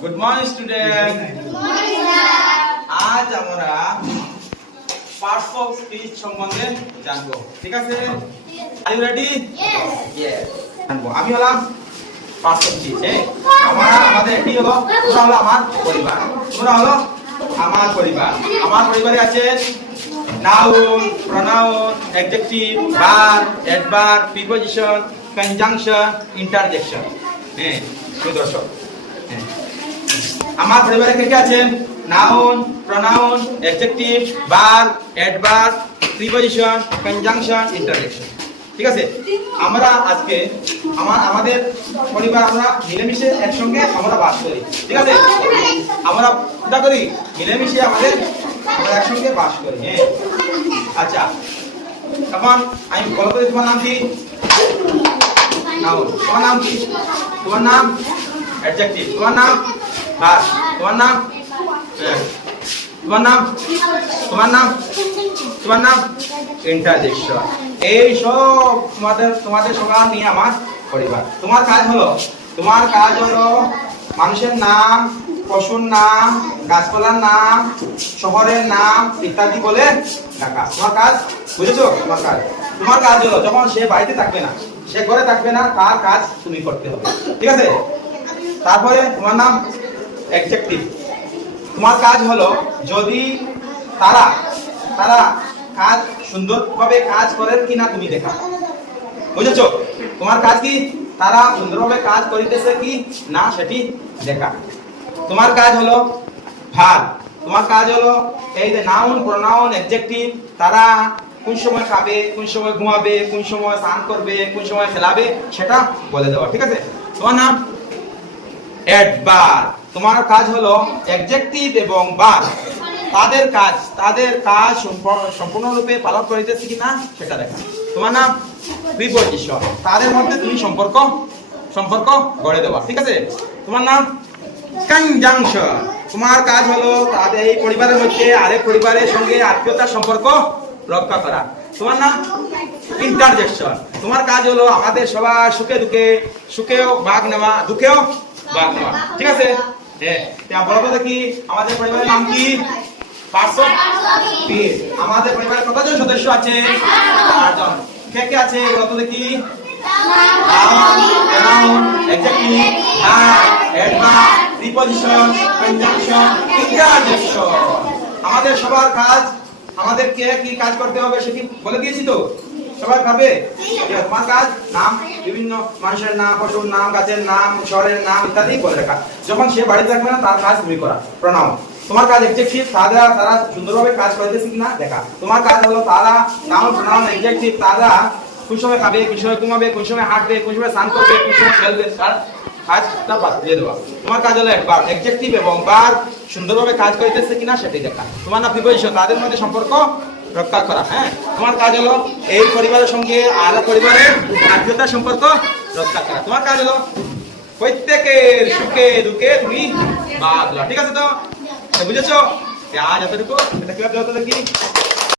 Good morning student আজ আমরা parts of speech সম্বন্ধে জানব। ঠিক আছে? আর ইউ রেডি ইয়েস জানব। আমি হলাম পার্টস অফ স্পিচ হ্যাঁ? আমরা আমাদের এটি হলো তোমরা হলো আমার পরিবার। তোমরা হলো আমার পরিবার। আমার পরিবারে আছে noun pronoun adjective verb adverb preposition conjunction interjection হ্যাঁ সুদর্শক। হ্যাঁ। আমার পরিবারে কে কে আছেন? Noun, pronoun adjective verb adverb preposition conjunction interjection ঠিক আছে? আমরা আজকে আমার, আমাদের পরিবার, আমরা মিলেমিশে একসঙ্গে আমরা বাস করি। ঠিক আছে? আমরা কি করি, মিলেমিশে আমাদের আমরা একসঙ্গে বাস করি। হ্যাঁ। আচ্ছা। তখন আমি বলো করি তোমার নাম কি? নাউন। তোমার নাম কি? তোমার নাম? অ্যাডজেক্টিভ তোমার নাম? ভার্ব তোমার নাম। তোমার নাম? তোমার নাম? তোমার নাম? ইন্টারজেকশন এই সব তোমাদের তোমাদের সবার নিয়ে আমার পরিবার। তোমার কাজ হলো, তোমার কাজ হলো মানুষের নাম, পশুর নাম, গাছপালার নাম, শহরের নাম ইত্যাদি বলে ডাকা। তোমার কাজ, বুঝেছ? তোমার কাজ। তোমার কাজ হলো, যখন সে বাড়িতে থাকবে না, সে ঘরে থাকবে না, তার কাজ তুমি করতে হবে। ঠিক আছে? তারপরে তোমার নাম? অ্যাডজেক্টিভ তোমার কাজ হলো যদি তারা তারা কাজ সুন্দরভাবে কাজ করেন কিনা তুমি দেখা। বুঝেছ? তোমার কাজ কি? তারা সুন্দরভাবে কাজ করিতেছে কি? না, সেটি দেখা। তোমার কাজ হলো ভার। তোমার কাজ হলো এই যে নাউন প্রনাউন অ্যাডজেক্টিভ তারা কোন সময় খাবে, কোন সময় ঘুমাবে, কোন সময় স্নান করবে, কোন সময় খেলাবে, সেটা বলে দেওয়া, ঠিক আছে? তোমার নাম? অ্যাডভার তোমার কাজ হলো অ্যাডজেক্টিভ এবং বার। তাদের কাজ তাদের কাজ সম্পূর্ণ- সম্পূর্ণরূপে পালন করিতেছে কিনা সেটা দেখা। তোমার নাম? প্রিপোজিশন তাদের মধ্যে তুমি সম্পর্ক সম্পর্ক গড়ে দেওয়া ঠিক আছে? তোমার নাম? কনজাংশন তোমার কাজ হলো তাদের এই পরিবারের মধ্যে আরেক পরিবারের সঙ্গে আত্মীয়তার সম্পর্ক রক্ষা করা। তোমার নাম? ইন্টারজেকশন তোমার কাজ হলো আমাদের সবার সুখে দুঃখে, সুখেও ভাগ নেওয়া, দুঃখেও ভাগ নেওয়া, ঠিক আছে? আমাদের পরিবারের নাম কি? আমাদের পরিবারে কতজন সদস্য আছে? কে কে আছে? দেখি। আমাদের সবার কাজ, আমাদের কে কি কাজ করতে হবে সেটি বলে দিয়েছি তো? সবাই ভাবে? তোমার কাজ নাম, বিভিন্ন মানুষের নাম, পশুর নাম, গাছের নাম, শহরের নাম ইত্যাদি বলে রাখা। যখন সে বাড়িতে থাকবে না, তার কাজ তুমি করা, প্রণাম। তোমার কাজ এক্সেকটিভ তারা তারা সুন্দরভাবে কাজ করতেছে কিনা দেখা। তোমার কাজ হলো তারা নাম, প্রণাম এক্সেকটিভ তারা কোন সময় খাবে, কোন সময় ঘুমাবে, কোন সময় হাঁটবে, কোন সময় স্নান করবে, কোন সময় খেলবে, তার কাজটা বাদ দিয়ে দেওয়া। তোমার কাজ হলো একবার এক্সেকটিভ এবং বার সুন্দরভাবে কাজ করতেছে কিনা সেটাই দেখা। তোমার না প্রিপোজিশন তাদের মধ্যে সম্পর্ক রক্ষা করা হ্যাঁ? তোমার কাজ হলো এই পরিবারের সঙ্গে আর পরিবারের আত্মীয়তার সম্পর্ক রক্ষা করা। তোমার কাজ হলো প্রত্যেকের সুখে দুঃখে তুমি ঠিক আছে তো? বুঝেছ? আজ এতটুকু। এটা কীভাবে দেখি?